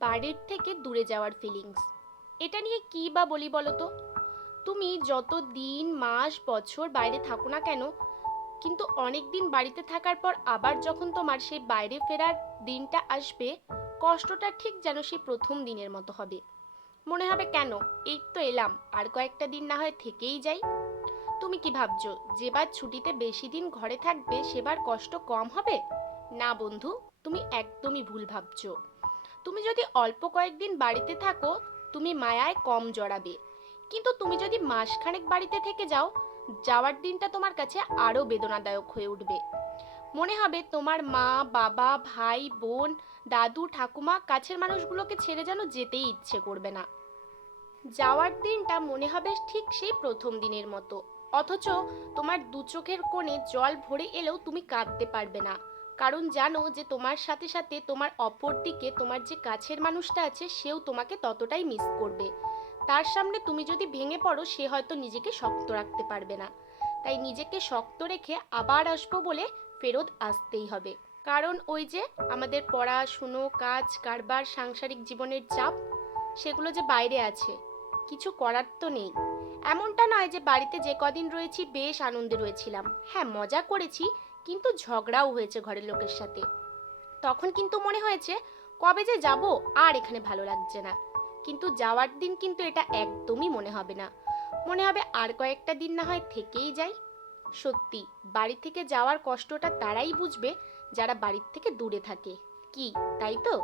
বাড়ির থেকে দূরে যাওয়ার ফিলিংস, এটা নিয়ে কি বা বলি বলো তো। তুমি যত দিন মাস বছর বাইরে থাকো না কেন, কিন্তু অনেক দিন বাড়িতে থাকার পর আবার যখন তোমার সেই বাইরে ফেরার দিনটা আসবে, কষ্টটা ঠিক যেন সেই প্রথম দিনের মতো হবে। মনে হবে কেন, এই তো এলাম, আর কয়েকটা দিন না হয় থেকেই যাই। তুমি কি ভাবছো যেবার ছুটিতে বেশি দিন ঘরে থাকবে সেবার কষ্ট কম হবে? না বন্ধু, তুমি একদমই ভুল ভাবছো। তুমি যদি অল্প কয়েকদিন বাড়িতে থাকো, তুমি মায়ায় কম জড়াবে। কিন্তু তুমি যদি মাসখানেক বাড়িতে থেকে যাও, যাওয়ার দিনটা তোমার কাছে আরো বেদনাদায়ক হয়ে উঠবে। মনে হবে তোমার মা, বাবা, ভাই, বোন, দাদু, ঠাকুমা, কাছের মানুষগুলোকে ছেড়ে যেন যেতেই ইচ্ছে করবে না। যাওয়ার দিনটা মনে হবে ঠিক সেই প্রথম দিনের মতো, অথচ তোমার দু চোখের কোণে জল ভরে এলেও তুমি কাঁদতে পারবে না। কারণ জানো যে তোমার সাথে সাথে তোমার অপর দিকে তোমার যে কাছের মানুষটা আছে সেও তোমাকে ততটাই মিস করবে। তার সামনে তুমি যদি ভেঙে পড়ো, সে হয়তো নিজেকে শক্ত রাখতে পারবে না। তাই নিজেকে শক্ত রেখে আবার আসবো বলে ফেরত আসতেই হবে। কারণ ওই যে আমাদের পড়াশুনো, কাজ কারবার, সাংসারিক জীবনের চাপ, সেগুলো যে বাইরে আছে, কিছু করার তো নেই। এমনটা নয় যে বাড়িতে যে কদিন রয়েছি বেশ আনন্দে রয়েছিলাম, হ্যাঁ মজা করেছি, কিন্তু ঝগড়াও হয়েছে ঘরের লোকের সাথে। তখন কিন্তু মনে হয়েছে কবে যে যাব, আর এখানে ভালো লাগছে না। কিন্তু যাওয়ার দিন কিন্তু এটা একদমই মনে হবে না। মনে হবে আর কয়েকটা দিন না হয় থেকেই যাই। সত্যি, বাড়ি থেকে যাওয়ার কষ্টটা তারাই বুঝবে যারা বাড়ির থেকে দূরে থাকে। কি, তাই তো?